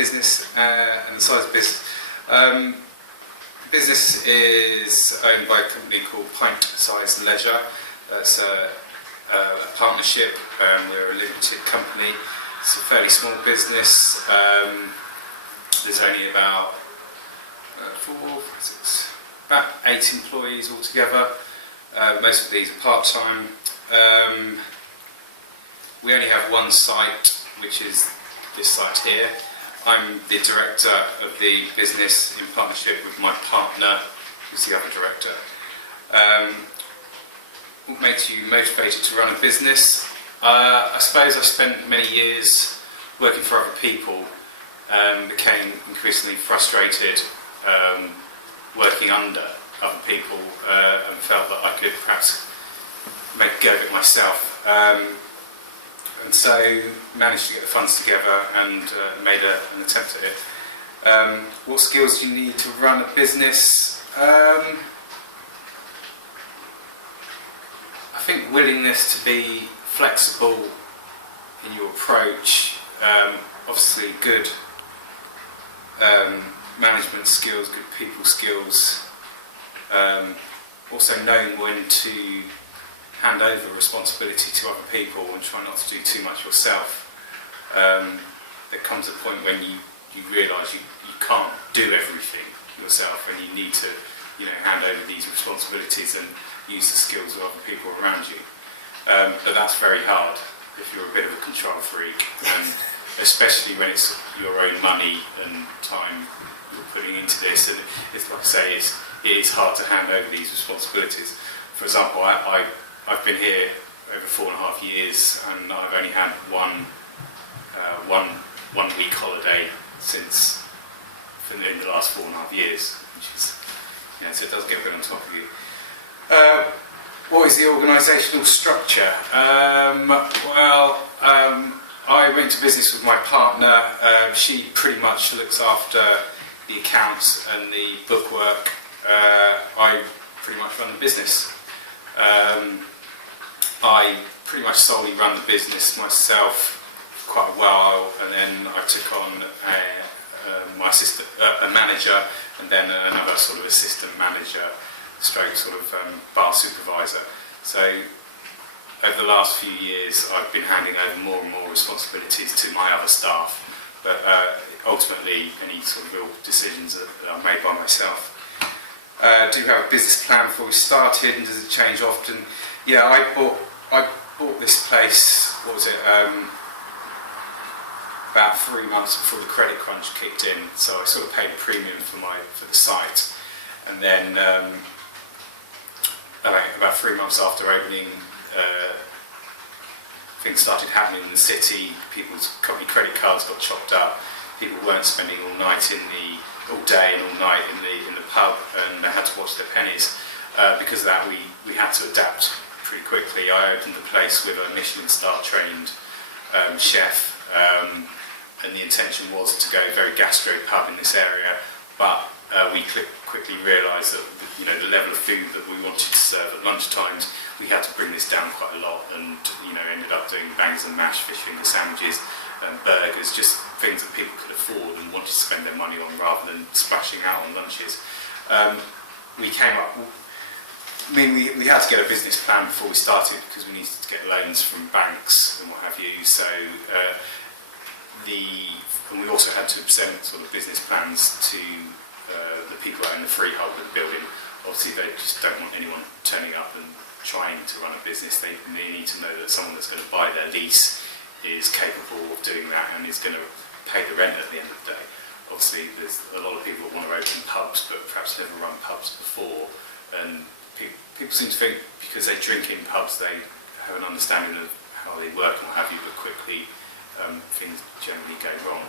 business and the size of business. Business is owned by a company called Pint Size Leisure. It's a partnership. We're a limited company. It's a fairly small business. There's only about about 8 employees altogether. Most of these are part-time. We only have one site, which is this site here. I'm the director of the business in partnership with my partner, who's the other director. What makes you motivated to run a business? I suppose I spent many years working for other people, became increasingly frustrated working under other people, and felt that I could perhaps make a go of it myself. And so managed to get the funds together and made an attempt at it. What skills do you need to run a business? I think willingness to be flexible in your approach, obviously good management skills, good people skills, also knowing when to hand over responsibility to other people and try not to do too much yourself. There comes a point when you realise you can't do everything yourself, and you need to hand over these responsibilities and use the skills of other people around you. But that's very hard if you're a bit of a control freak, and especially when it's your own money and time you're putting into this. And it's like I say, it is hard to hand over these responsibilities. For example, I've been here over 4.5 years, and I've only had one week holiday since in the last 4.5 years, which is, so it does get a bit on top of you. What is the organisational structure? I went to business with my partner. She pretty much looks after the accounts and the bookwork. I pretty much run the business. I pretty much solely run the business myself for quite a while, and then I took on my assistant, a manager, and then another sort of assistant manager, stroke sort of bar supervisor. So over the last few years, I've been handing over more and more responsibilities to my other staff, but ultimately any sort of real decisions that are made by myself. Do you have a business plan before we started, and does it change often? Yeah, I bought this place, what was it, about 3 months before the credit crunch kicked in, so I sort of paid a premium for the site, and then about 3 months after opening, things started happening in the city. People's company credit cards got chopped up. People weren't spending all day and all night in the pub, and they had to watch their pennies. Because of that, we had to adapt pretty quickly. I opened the place with a Michelin star trained chef, and the intention was to go very gastro pub in this area, but we quickly realised that the level of food that we wanted to serve at lunchtimes, we had to bring this down quite a lot, and ended up doing bangers and mash, fish finger sandwiches, burgers, just things that people could afford and wanted to spend their money on rather than splashing out on lunches. We came up. We had to get a business plan before we started because we needed to get loans from banks and what have you. So and we also had to present sort of business plans to the people out in the freehold of the building. Obviously, they just don't want anyone turning up and trying to run a business. They need to know that someone that's going to buy their lease is capable of doing that and is going to pay the rent at the end of the day. Obviously, there's a lot of people that want to open pubs, but perhaps never run pubs before, and people seem to think because they drink in pubs they have an understanding of how they work and what have you, but quickly things generally go wrong.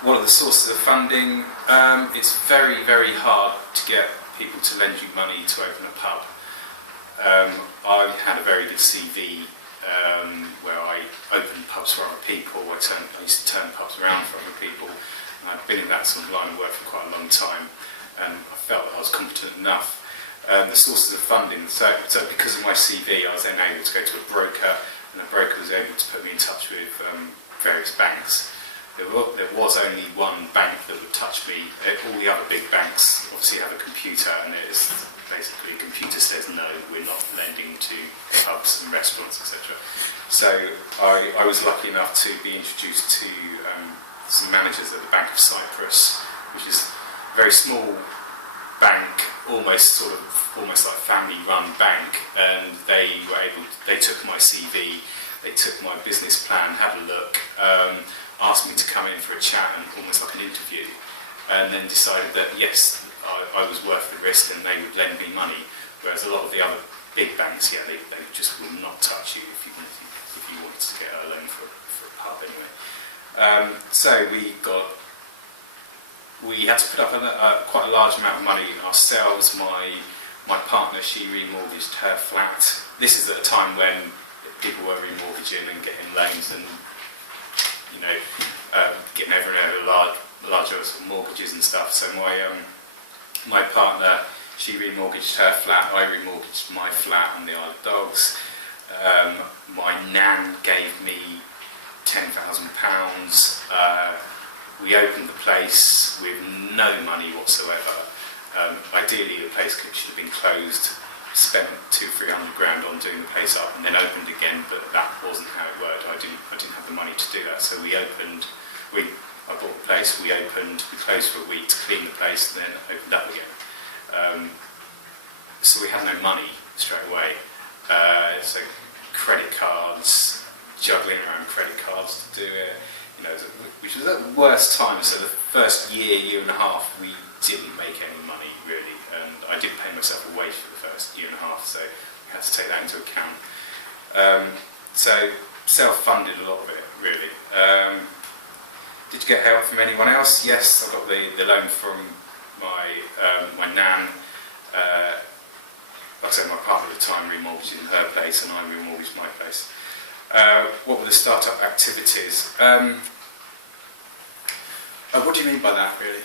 What are the sources of funding? It's very, very hard to get people to lend you money to open a pub. I had a very good CV where I opened pubs for other people. I used to turn pubs around for other people, and I've been in that sort of line of work for quite a long time, and I felt that I was competent enough. The sources of funding, so because of my CV, I was then able to go to a broker, and the broker was able to put me in touch with various banks. there was only one bank that would touch me. All the other big banks obviously have a computer, and it is basically a computer says no, we're not lending to pubs and restaurants, etc. So I was lucky enough to be introduced to some managers at the Bank of Cyprus, which is a very small bank, almost like family-run bank, and they took my CV, they took my business plan, had a look, asked me to come in for a chat and almost like an interview, and then decided that yes, I was worth the risk and they would lend me money, whereas a lot of the other big banks, they just would not touch you if you wanted to get a loan for a pub anyway. So we had to put up quite a large amount of money ourselves. My partner, she remortgaged her flat. This is at a time when people were remortgaging and getting loans and getting over larger sort of mortgages and stuff. So my partner, she remortgaged her flat. I remortgaged my flat on the Isle of Dogs. My nan gave me £10,000. We opened the place with no money whatsoever. Ideally, the place should have been closed, spent 200-300 grand on doing the place up, and then opened again. But that wasn't how it worked. I didn't have the money to do that. So I bought the place. We opened. We closed for a week to clean the place, and then opened up again. So we had no money straight away. So credit cards, juggling around credit cards to do it, which was at the worst time. So the first year and a half, we didn't make any money really, and I did pay myself a wage for the first year and a half, so we had to take that into account. So self-funded a lot of it really. Did you get help from anyone else? Yes, I got the loan from my nan. Like I said, my partner at the time remortgaged her place and I remortgaged my place. What were the start-up activities? What do you mean by that, really?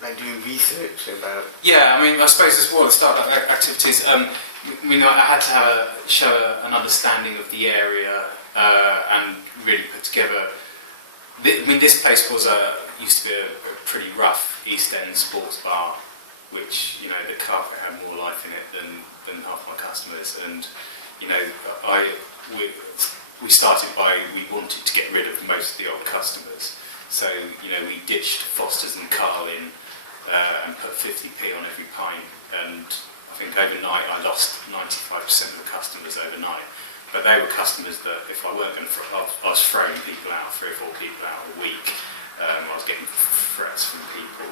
Like doing research about... Yeah, I suppose as well, the start-up activities, I had to show an understanding of the area and really put together... this place used to be a pretty rough East End sports bar, which, the carpet had more life in it than half my customers, and, we started by, we wanted to get rid of most of the old customers, so, we ditched Foster's and Carlin and put 50p on every pint, and I think overnight I lost 95% of the customers overnight. But they were customers that if I weren't going to, I was throwing people out, 3 or 4 people out a week. I was getting threats from people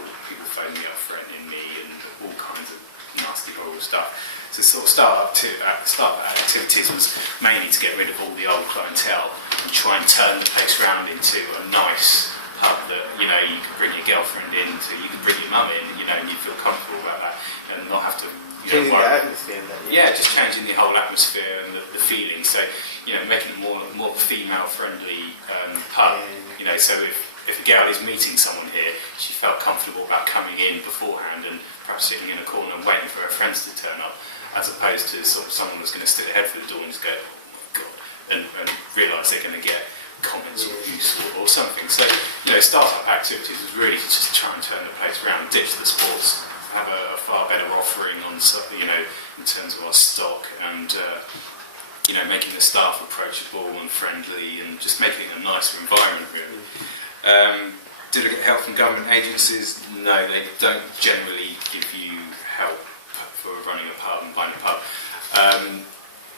phoning me up, threatening me, and all kinds of nasty, horrible stuff. So sort of start-up activities was mainly to get rid of all the old clientele and try and turn the place around into a nice pub that you could bring your girlfriend into, you could bring your mum in, and you'd feel comfortable about that, and not have to. Changing the atmosphere. Yeah, just changing the whole atmosphere and the feeling. So, making it more female-friendly pub. So if a girl is meeting someone here, she felt comfortable about coming in beforehand and perhaps sitting in a corner and waiting for her friends to turn up, as opposed to sort of someone that's going to stick their head through the door and just go, oh God, and realise they're going to get comments or abuse or something. So, start-up activities was really to just try and turn the place around, ditch the sports, have a far better offering on, in terms of our stock, and making the staff approachable and friendly, and just making it a nicer environment really. Did I get help from government agencies? No, they don't generally give you help for running a pub and buying a pub.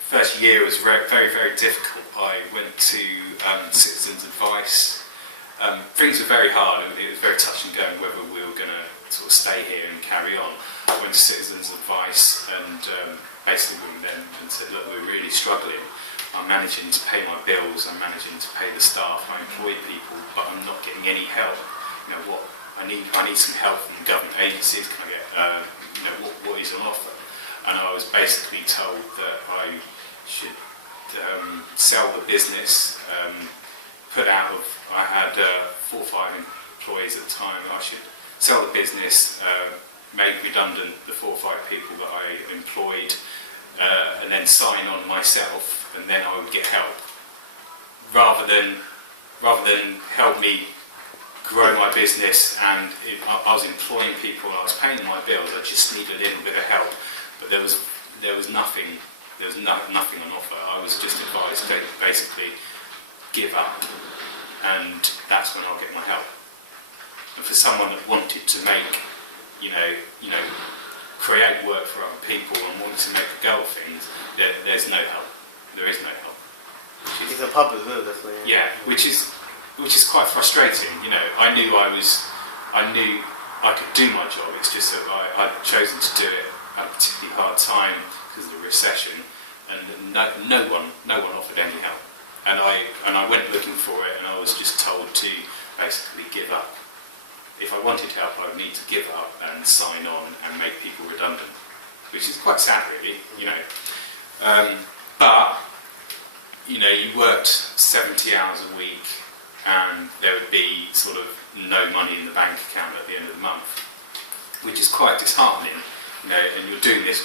First year was very, very difficult. I went to Citizens Advice. Things were very hard, and it was very touch and go whether we were going to sort of stay here and carry on. I went to Citizens Advice and basically went with them and said, look, we're really struggling. I'm managing to pay my bills, I'm managing to pay the staff, I employ people, but I'm not getting any help. What I need some help from government agencies. Can I get, what is on offer? And I was basically told that I should sell the business, I had 4 or 5 employees at the time. I should sell the business, make redundant the 4 or 5 people that I employed, and then sign on myself and then I would get help, rather than help me grow my business. And I was employing people, I was paying my bills. I just needed a little bit of help, but there was nothing. There was nothing on offer. I was just advised to basically give up, and that's when I'll get my help. And for someone that wanted to make, create work for other people and wanted to make a go of things, there's no help. There is no help. It's a pub as well, that's why. Yeah, which is quite frustrating. I knew I could do my job. It's just that I'd chosen to do it at a particularly hard time because of the recession, and no one offered any help. And I went looking for it, and I was just told to basically give up. If I wanted help, I would need to give up and sign on and make people redundant, which is quite sad, really. But you worked 70 hours a week, and there would be sort of no money in the bank account at the end of the month, which is quite disheartening. And you do it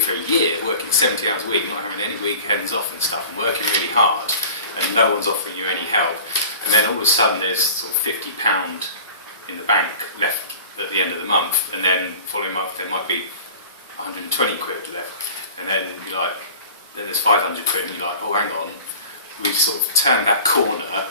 for a year, working 70 hours a week, not having any weekends off and stuff, and working really hard, and no one's offering you any help. And then all of a sudden there's sort of £50 in the bank left at the end of the month, and then following month there might be 120 quid left, and then then there's 500 quid, and you're like, oh, hang on, we've sort of turned that corner.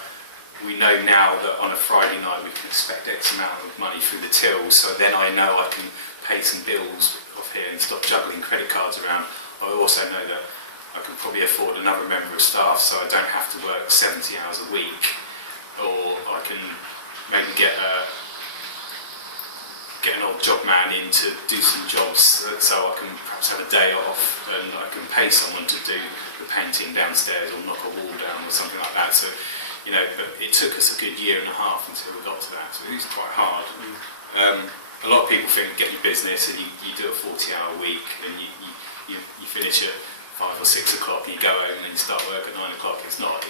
We know now that on a Friday night we can expect X amount of money through the till, so then I know I can pay some bills off here and stop juggling credit cards around. I also know that I can probably afford another member of staff, so I don't have to work 70 hours a week, or I can maybe get an old job man in to do some jobs, so I can perhaps have a day off, and I can pay someone to do the painting downstairs or knock a wall down or something like that. So, but it took us a good year and a half until we got to that, so it was quite hard. A lot of people think get your business and you do a 40-hour week, and you finish at 5 or 6 o'clock, and you go home and then you start work at 9 o'clock. It's not.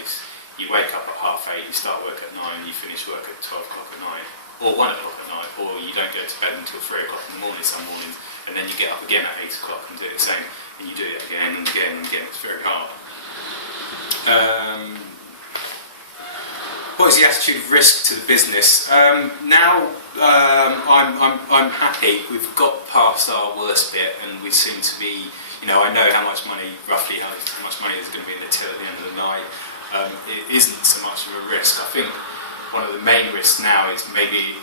You wake up at 8:30, you start work at 9, you finish work at 12 o'clock at night, or 1 o'clock at night, or you don't go to bed until 3 o'clock in the morning some mornings, and then you get up again at 8 o'clock and do it the same, and you do it again and again and again. It's very hard. What is the attitude of risk to the business? Now I'm happy. We've got past our worst bit, and we seem to be. I know how much money, roughly how much money is going to be in the till at the end of the night. It isn't so much of a risk. I think one of the main risks now is maybe,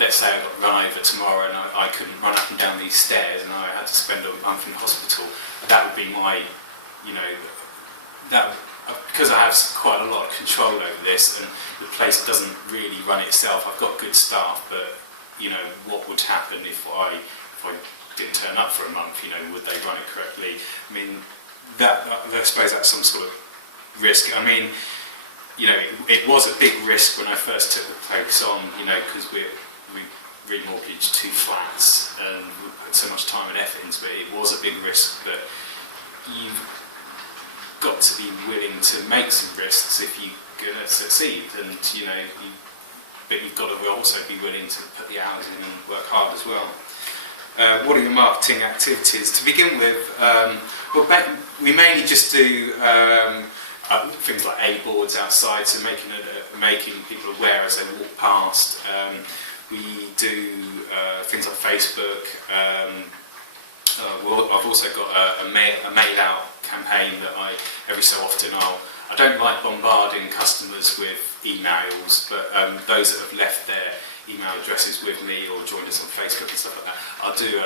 let's say I got run over tomorrow and I couldn't run up and down these stairs, and I had to spend a month in hospital. That would be my, because I have quite a lot of control over this, and the place doesn't really run itself. I've got good staff, but what would happen if I didn't turn up for a month? Would they run it correctly? I mean, I suppose that's some sort of risk. I mean, it was a big risk when I first took the place on, because we remortgaged 2 flats and we put so much time and effort into it. It was a big risk, but you've got to be willing to make some risks if you're going to succeed, and but you've got to also be willing to put the hours in and work hard as well. What are your marketing activities? To begin with, we mainly just do things like A-boards outside, so making people aware as they walk past. We do things like Facebook. I've also got a mail-out campaign that every so often I don't like bombarding customers with emails, but those that have left their email addresses with me or joined us on Facebook and stuff like that, I'll do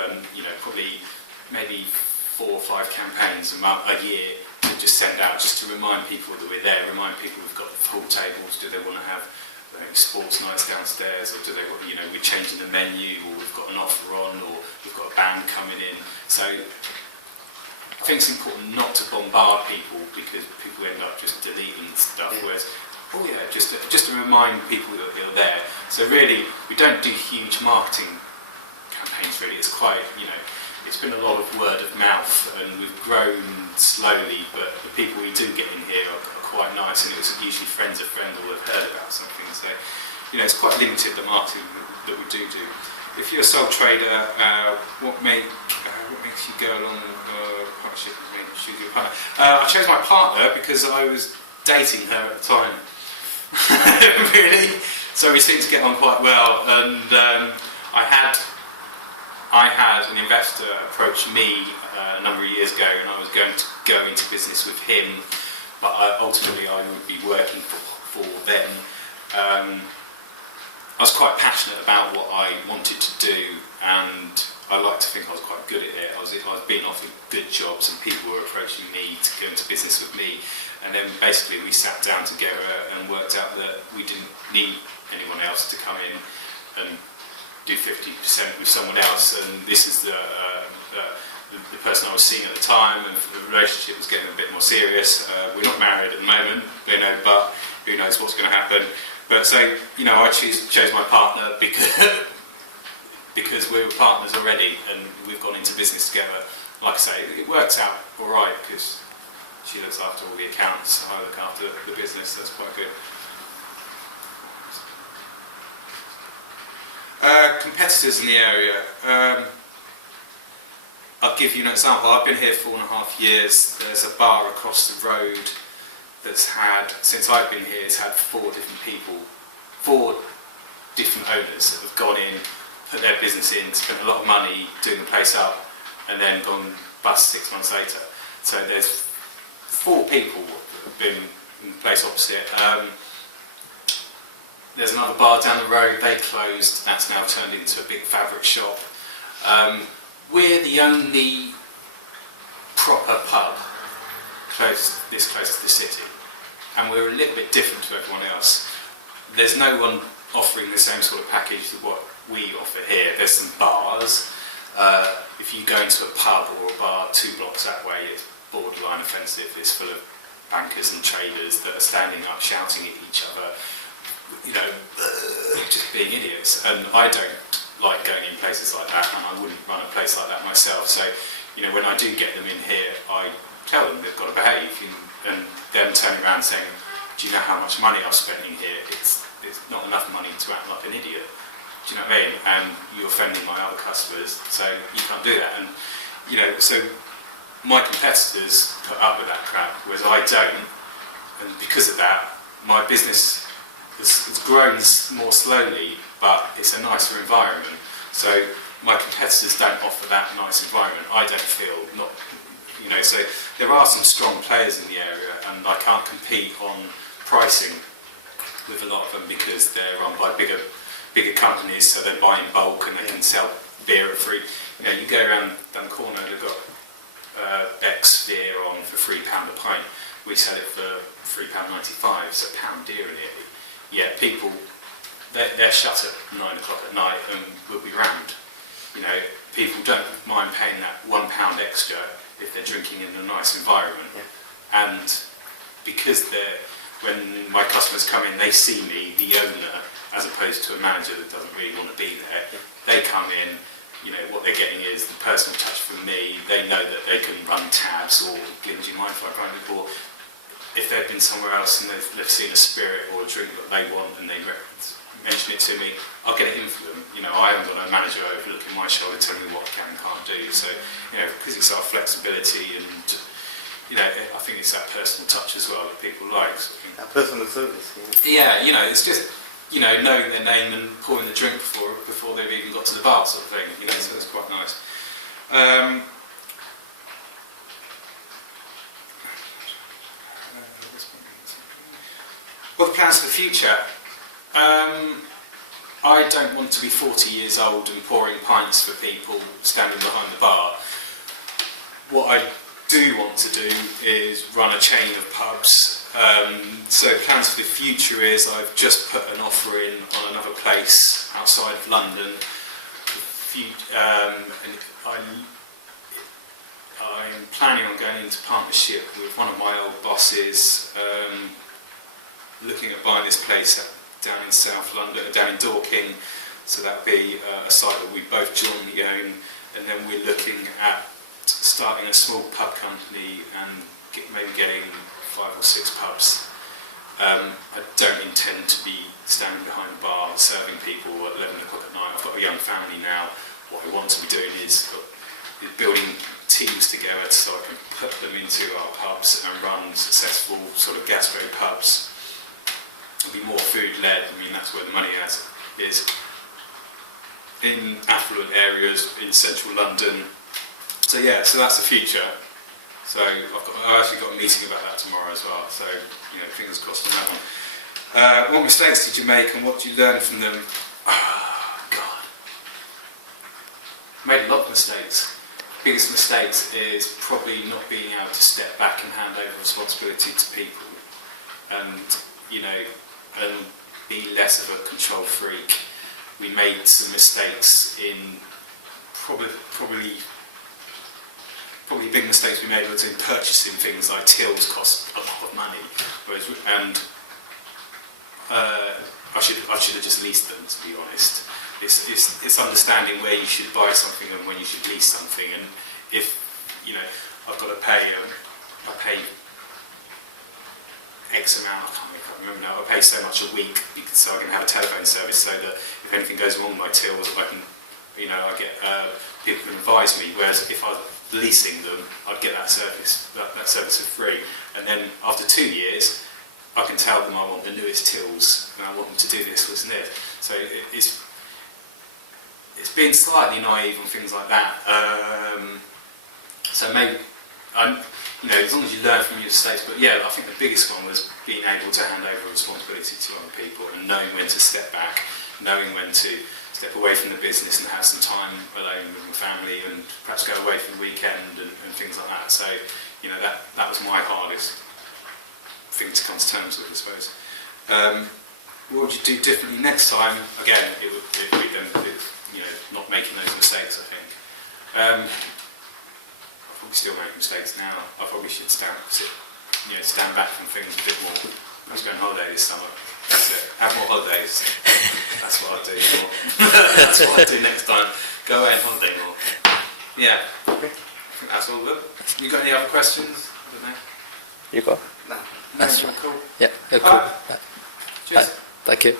probably maybe 4 or 5 campaigns a year to just send out, just to remind people that we're there, remind people we've got full tables. Do they want to have sports nights downstairs, or do they want, we're changing the menu, or we've got an offer on, or we've got a band coming in. So I think it's important not to bombard people, because people end up just deleting stuff, whereas just to remind people that you're there. So really, we don't do huge marketing campaigns really. It's quite, it's been a lot of word of mouth, and we've grown slowly, but the people we do get in here are quite nice, and it's usually friends of friends who have heard about something. So, it's quite limited, the marketing that we do. if you're a sole trader, what makes you go along with partnership with me? Choose your partner. I chose my partner because I was dating her at the time. Really. So we seemed to get on quite well, and I had an investor approach me a number of years ago, and I was going to go into business with him, but ultimately I would be working for them. I was quite passionate about what I wanted to do, and I like to think I was quite good at it. I was being offered good jobs, and people were approaching me to go into business with me. And then basically we sat down together and worked out that we didn't need anyone else to come in and do 50% with someone else. And this is the person I was seeing at the time, and the relationship was getting a bit more serious. We're not married at the moment, but who knows what's going to happen. But so, I chose my partner because we were partners already, and we've gone into business together. Like I say, it works out all right because she looks after all the accounts, I look after the business. That's quite good. Competitors in the area. I'll give you an example. I've been here 4.5 years. There's a bar across the road that's had, since I've been here, it's had 4 different people, 4 different owners that have gone in, put their business in, spent a lot of money doing the place up, and then gone bust 6 months later. So there's 4 people that have been in the place opposite. There's another bar down the road, they closed, that's now turned into a big fabric shop. We're the only proper pub this close to the city, and we're a little bit different to everyone else. There's no one offering the same sort of package that what we offer here. There's some bars. If you go into a pub or a bar 2 blocks that way, it's borderline offensive. It's full of bankers and traders that are standing up shouting at each other, just being idiots. And I don't like going in places like that, and I wouldn't run a place like that myself. So, when I do get them in here, I tell them they've got to behave, and them turning around saying, do you know how much money I've spent in here? It's not enough money to act like an idiot. Do you know what I mean? And you're offending my other customers, so you can't do that. And, so my competitors put up with that crap, whereas I don't. And because of that, my business has grown more slowly, but it's a nicer environment. So my competitors don't offer that nice environment. I don't feel, so there are some strong players in the area, and I can't compete on pricing with a lot of them because they're run by bigger companies, so they buy in bulk and they can sell beer at free. You go around down the corner, they've got Beck's beer on for £3 a pint. We sell it for £3.95, so £1 dear in it. Yeah, people, they're shut at 9 o'clock at night and will be rammed. People don't mind paying that £1 extra if they're drinking in a nice environment. Yeah. And because when my customers come in, they see me, the owner, as opposed to a manager that doesn't really want to be there. Yeah. They come in, what they're getting is the personal touch from me. They know that they can run tabs or do you mind if I run it? Or if they've been somewhere else and they've seen a spirit or a drink that they want and they mention it to me, I'll get it in for them. I haven't got a manager overlooking my shoulder telling me what I can and can't do. So, because it's our flexibility and, I think it's that personal touch as well that people like. Sort of. That personal service. Yeah, it's just, knowing their name and pouring the drink before they've even got to the bar sort of thing. So it's quite nice. What are the plans for the future? I don't want to be 40 years old and pouring pints for people standing behind the bar. What I do want to do is run a chain of pubs. So plans for the future is I've just put an offer in on another place outside of London. And I'm planning on going into partnership with one of my old bosses, looking at buying this place down in South London, down in Dorking, so that would be a site that we both jointly own, and then we're looking at starting a small pub company and maybe getting 5 or 6 pubs I don't intend to be standing behind a bar serving people at 11 o'clock at night. I've got a young family now. What I want to be doing is building teams together so I can put them into our pubs and run successful sort of gastro pubs. It'll be more food-led. I mean, that's where the money is. In affluent areas in central London. So yeah, so that's the future. So I've actually got a meeting about that tomorrow as well. So fingers crossed on that one. What mistakes did you make, and what did you learn from them? Oh, God, made a lot of mistakes. Biggest mistakes is probably not being able to step back and hand over responsibility to people, and and be less of a control freak. We made some mistakes in probably big mistakes we made was in purchasing things like tills cost a lot of money, I should have just leased them, to be honest. It's understanding where you should buy something and when you should lease something, and if I've got to pay I pay X amount, I can't remember now, I pay so much a week so I can have a telephone service so that if anything goes wrong with my tills, I can, I get people can advise me, whereas if I was leasing them, I'd get that service for free, and then after 2 years, I can tell them I want the newest tills and I want them to do this, this. So it's being slightly naive on things like that. So maybe, as long as you learn from your mistakes, but yeah, I think the biggest one was being able to hand over responsibility to other people and knowing when to step back, knowing when to step away from the business and have some time alone with my family and perhaps go away for the weekend and things like that. So, that was my hardest thing to come to terms with, I suppose. What would you do differently next time? Again, it would be them, not making those mistakes, I think. I probably still make mistakes now. I probably should stand back from things a bit more. I was going on holiday this summer. That's it. Have more holidays. That's what I'll do more. That's what I'll do next time. Go away on holiday more. Yeah. I think that's all of them. You got any other questions? I don't know. You got? No. That's cool. Yeah, cool. Right. Cheers. Thank you.